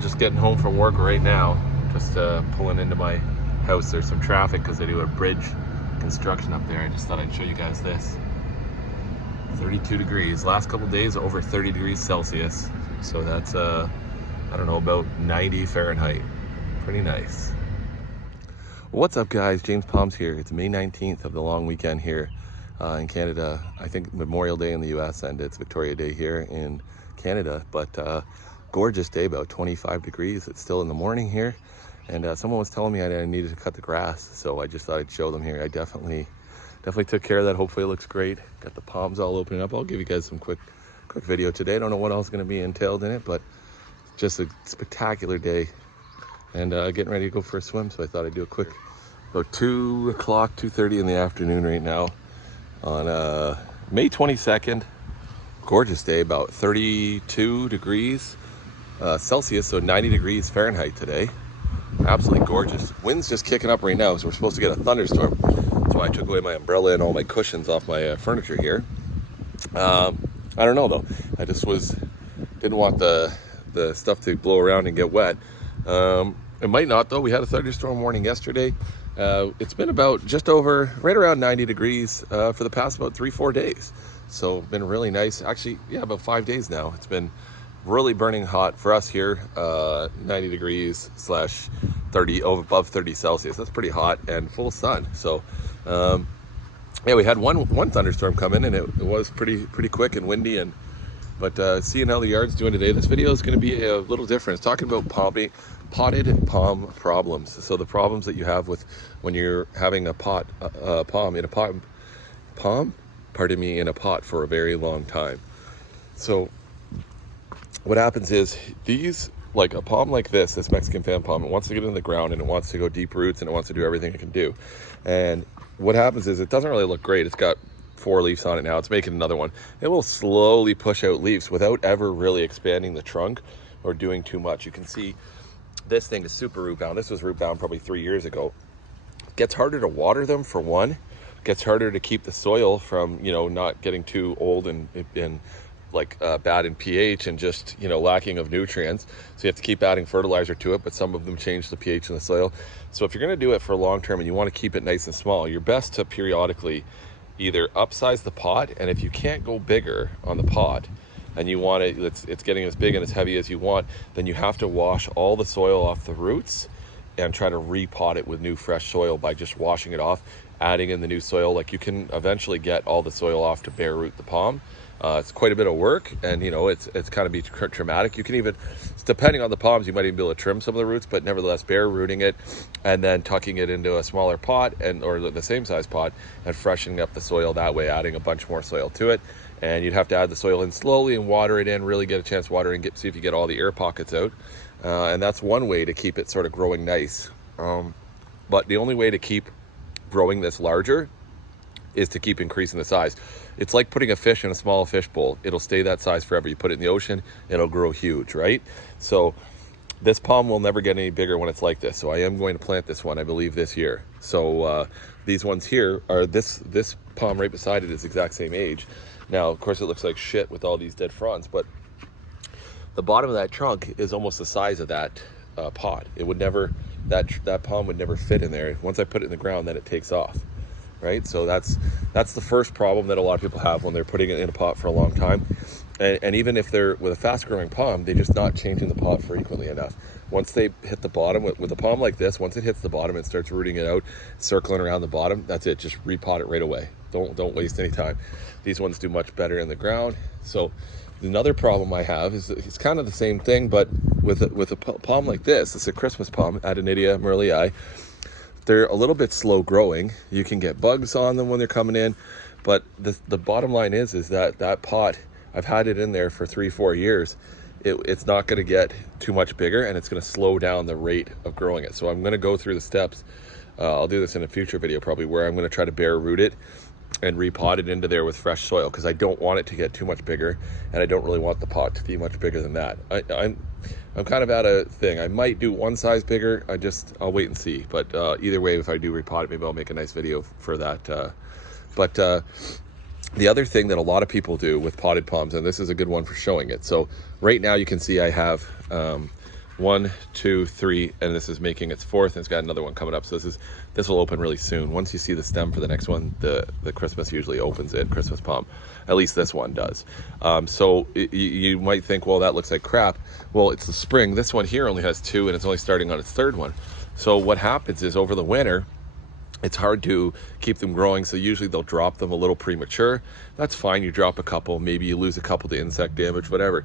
just getting home from work right now. Just pulling into my house. There's some traffic because they do a bridge construction up there. I just thought I'd show you guys this. 32 degrees. Last couple days over 30 degrees Celsius. So that's, I don't know, about 90 Fahrenheit. Pretty nice. What's up, guys? James Palms here. It's May 19th of the long weekend here in Canada. I think Memorial Day in the US and it's Victoria Day here in Canada. But gorgeous day, about 25 degrees. It's still in the morning here. And someone was telling me I needed to cut the grass. So I just thought I'd show them here. I definitely took care of that. Hopefully it looks great. Got the palms all opening up. I'll give you guys some quick video today. I don't know what else is going to be entailed in it, but just a spectacular day. And getting ready to go for a swim, so I thought I'd do a quick, about 2 o'clock, 2:30 in the afternoon right now on May 22nd. Gorgeous day, about 32 degrees Celsius, so 90 degrees Fahrenheit today. Absolutely gorgeous. Wind's just kicking up right now, so we're supposed to get a thunderstorm. That's why I took away my umbrella and all my cushions off my furniture here. I don't know though. I just didn't want the stuff to blow around and get wet. It might not though. We had a thunderstorm warning yesterday. It's been about just over, right around 90 degrees for the past about 3-4 days. So been really nice. Actually, yeah, about 5 days now. It's been really burning hot for us here. 90 degrees / 30 above 30 Celsius. That's pretty hot and full sun. So yeah, we had one thunderstorm come in and it was pretty quick and windy. But seeing how the yard's doing today, this video is going to be a little different. It's talking about potted palm problems. So the problems that you have with when you're having a palm in a pot for a very long time. So what happens is these, like a palm like this Mexican fan palm, it wants to get in the ground and it wants to go deep roots and it wants to do everything it can do. And what happens is it doesn't really look great. It's got 4 leaves on it now. It's making another one. It will slowly push out leaves without ever really expanding the trunk or doing too much. You can see this thing is super root bound. This was root bound probably 3 years ago. It gets harder to water them for one. It gets harder to keep the soil from, not getting too old and like bad in pH and just, lacking of nutrients. So you have to keep adding fertilizer to it, but some of them change the pH in the soil. So if you're going to do it for long term and you want to keep it nice and small, you're best to periodically either upsize the pot, and if you can't go bigger on the pot and you want it's getting as big and as heavy as you want, then you have to wash all the soil off the roots and try to repot it with new fresh soil by just washing it off, adding in the new soil. Like you can eventually get all the soil off to bare root the palm. It's quite a bit of work, and it's kind of be traumatic. You can even, depending on the palms, you might even be able to trim some of the roots, but nevertheless bare rooting it and then tucking it into a smaller pot or the same size pot and freshening up the soil that way, adding a bunch more soil to it. And you'd have to add the soil in slowly and water it in, really get a chance to water and see if you get all the air pockets out. And that's one way to keep it sort of growing nice. But the only way to keep growing this larger is to keep increasing the size. It's like putting a fish in a small fish bowl. It'll stay that size forever. You put it in the ocean, it'll grow huge, right? So this palm will never get any bigger when it's like this. So I am going to plant this one, I believe, this year. So these ones here are, this palm right beside it is the exact same age. Now, of course, it looks like shit with all these dead fronds, but the bottom of that trunk is almost the size of that pot. It would never, that palm would never fit in there. Once I put it in the ground, then it takes off. Right, so that's the first problem that a lot of people have when they're putting it in a pot for a long time, and even if they're with a fast-growing palm, they're just not changing the pot frequently enough. Once they hit the bottom with a palm like this, once it hits the bottom and starts rooting it out, circling around the bottom, that's it. Just repot it right away. Don't waste any time. These ones do much better in the ground. So another problem I have is it's kind of the same thing, but with a palm like this. It's a Christmas palm, Adenidia murleyi. They're a little bit slow growing. You can get bugs on them when they're coming in, but the bottom line is that pot, I've had it in there for 3-4 years. It's not going to get too much bigger, and it's going to slow down the rate of growing it. So I'm going to go through the steps. I'll do this in a future video probably, where I'm going to try to bare root it and repot it into there with fresh soil, because I don't want it to get too much bigger, and I don't really want the pot to be much bigger than that. I'm kind of at a thing. I might do one size bigger. I'll wait and see. But either way, if I do repot it, maybe I'll make a nice video for that. But the other thing that a lot of people do with potted palms, and this is a good one for showing it. So right now you can see I have 1, 2, 3, and this is making its fourth, and it's got another one coming up. So this will open really soon. Once you see the stem for the next one, the Christmas usually opens it, Christmas palm. At least this one does. So you might think, well, that looks like crap. Well, it's the spring. This one here only has 2, and it's only starting on its 3rd one. So what happens is over the winter, it's hard to keep them growing, so usually they'll drop them a little premature. That's fine, you drop a couple, maybe you lose a couple to insect damage, whatever.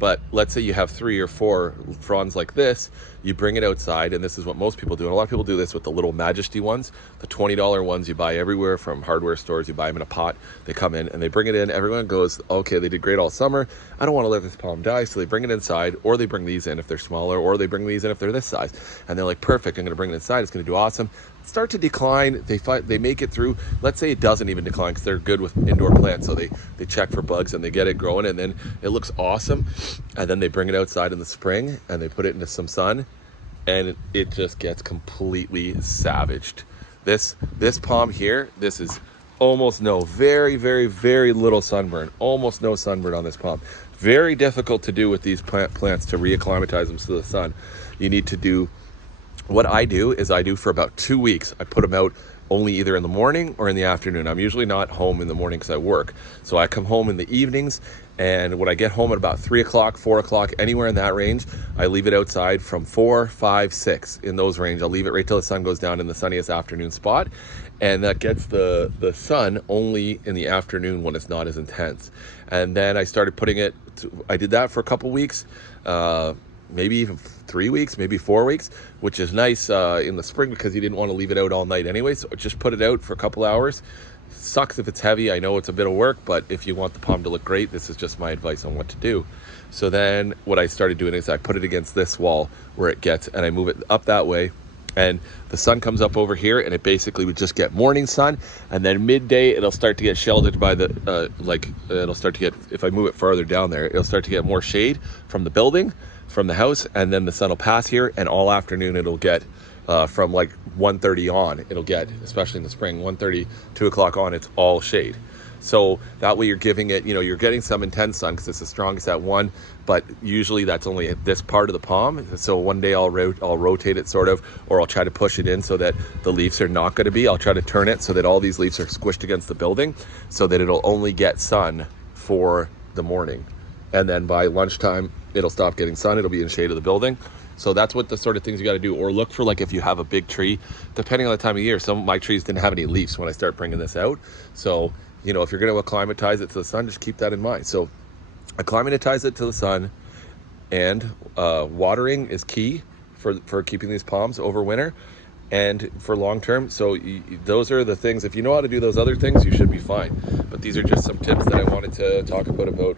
But let's say you have 3 or 4 fronds like this, you bring it outside, and this is what most people do, and a lot of people do this with the little Majesty ones, the $20 ones you buy everywhere from hardware stores. You buy them in a pot, they come in and they bring it in, everyone goes, okay, they did great all summer, I don't want to let this palm die, so they bring it inside, or they bring these in if they're smaller, or they bring these in if they're this size, and they're like, perfect, I'm going to bring it inside, it's going to do awesome. Start to decline, they make it through, let's say it doesn't even decline because they're good with indoor plants, so they check for bugs and they get it growing, and then it looks awesome, and then they bring it outside in the spring and they put it into some sun, and it just gets completely savaged. This palm here, this is almost no, very, very, very little sunburn, almost no sunburn on this palm. Very difficult to do with these plants to reacclimatize them to the sun. You need to do, what I do is I do for about 2 weeks. I put them out only either in the morning or in the afternoon. I'm usually not home in the morning because I work. So I come home in the evenings, and when I get home at about 3 o'clock, 4 o'clock, anywhere in that range, I leave it outside from 4, 5, 6, in those range. I'll leave it right till the sun goes down in the sunniest afternoon spot. And that gets the sun only in the afternoon when it's not as intense. And then I started putting it, I did that for a couple weeks, maybe even 3 weeks, maybe 4 weeks, which is nice in the spring because you didn't want to leave it out all night anyway. So just put it out for a couple hours. Sucks if it's heavy. I know it's a bit of work, but if you want the palm to look great, this is just my advice on what to do. So then what I started doing is I put it against this wall where it gets, and I move it up that way, and the sun comes up over here, and it basically would just get morning sun, and then midday it'll start to get sheltered by the it'll start to get, if I move it farther down there, it'll start to get more shade from the building, from the house, and then the sun will pass here, and all afternoon it'll get from like 1:30 on, it'll get, especially in the spring, 1:30, 2 o'clock on, it's all shade. So that way you're giving it, you're getting some intense sun because it's the strongest at 1, but usually that's only at this part of the palm. So one day I'll rotate it sort of, or I'll try to push it in so that the leaves are not going to be, I'll try to turn it so that all these leaves are squished against the building so that it'll only get sun for the morning. And then by lunchtime, it'll stop getting sun, it'll be in shade of the building. So that's what the sort of things you got to do. Or look for, like, if you have a big tree, depending on the time of year, some of my trees didn't have any leaves when I start bringing this out. So, if you're going to acclimatize it to the sun, just keep that in mind. So acclimatize it to the sun, and watering is key for keeping these palms over winter and for long term. So those are the things. If you know how to do those other things, you should be fine. But these are just some tips that I wanted to talk about.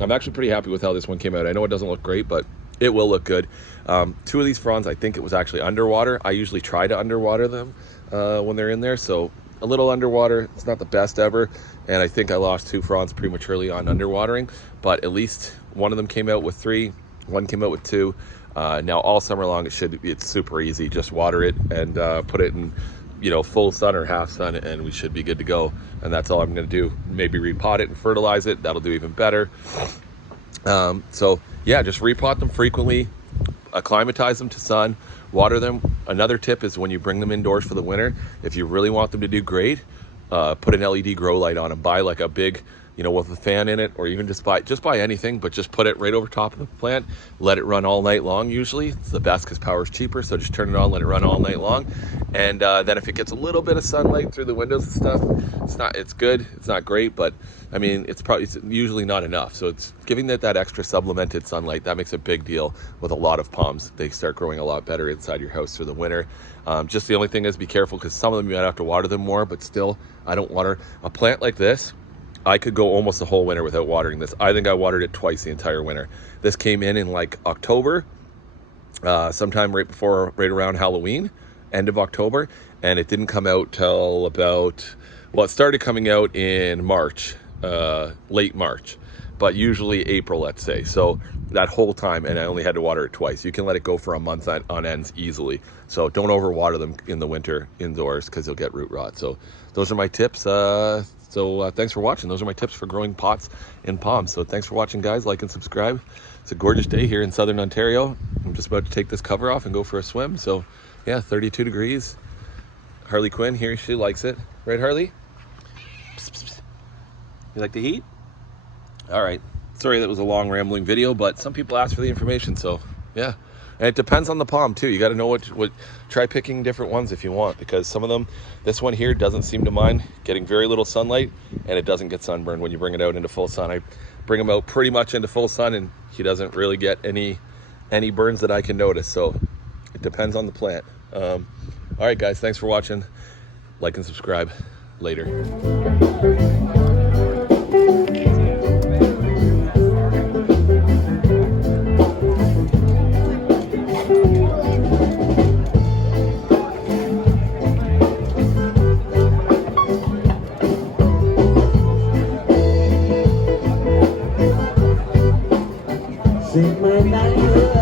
I'm actually pretty happy with how this one came out. I know it doesn't look great, but it will look good. 2 of these fronds, I think it was actually underwater. I usually try to underwater them when they're in there. So a little underwater, it's not the best ever. And I think I lost 2 fronds prematurely on underwatering, but at least one of them came out with 3, one came out with 2. Now all summer long, it's super easy. Just water it and put it in, full sun or half sun, and we should be good to go. And that's all I'm going to do. Maybe repot it and fertilize it. That'll do even better. So yeah, just repot them frequently, acclimatize them to sun, water them. Another tip is when you bring them indoors for the winter, if you really want them to do great, put an LED grow light on them. Buy like a big, with a fan in it, or even just buy anything, but just put it right over top of the plant. Let it run all night long. Usually it's the best because power is cheaper. So just turn it on, let it run all night long. And then if it gets a little bit of sunlight through the windows and stuff, it's good. It's not great, but I mean, it's usually not enough. So it's giving that extra supplemented sunlight. That makes a big deal with a lot of palms. They start growing a lot better inside your house through the winter. Just the only thing is be careful because some of them you might have to water them more, but still, I don't water a plant like this. I could go almost the whole winter without watering this. I think I watered it twice the entire winter. This came in like October, sometime right around Halloween, end of October, and it didn't come out till it started coming out in March, late March. but usually April, let's say. So that whole time, and I only had to water it twice. You can let it go for a month on ends easily. So don't overwater them in the winter indoors because you'll get root rot. So those are my tips. Thanks for watching. Those are my tips for growing pots in palms. So thanks for watching, guys. Like and subscribe. It's a gorgeous day here in Southern Ontario. I'm just about to take this cover off and go for a swim. So yeah, 32 degrees. Harley Quinn here, she likes it. Right, Harley? Psst, psst, psst. You like the heat? All right. Sorry that was a long rambling video, but some people ask for the information, so yeah. And it depends on the palm too. You got to know what try picking different ones if you want, because some of them, this one here doesn't seem to mind getting very little sunlight, and it doesn't get sunburned when you bring it out into full sun. I bring him out pretty much into full sun, and he doesn't really get any burns that I can notice. So it depends on the plant. All right, guys, thanks for watching. Like and subscribe. Later. Sing my night.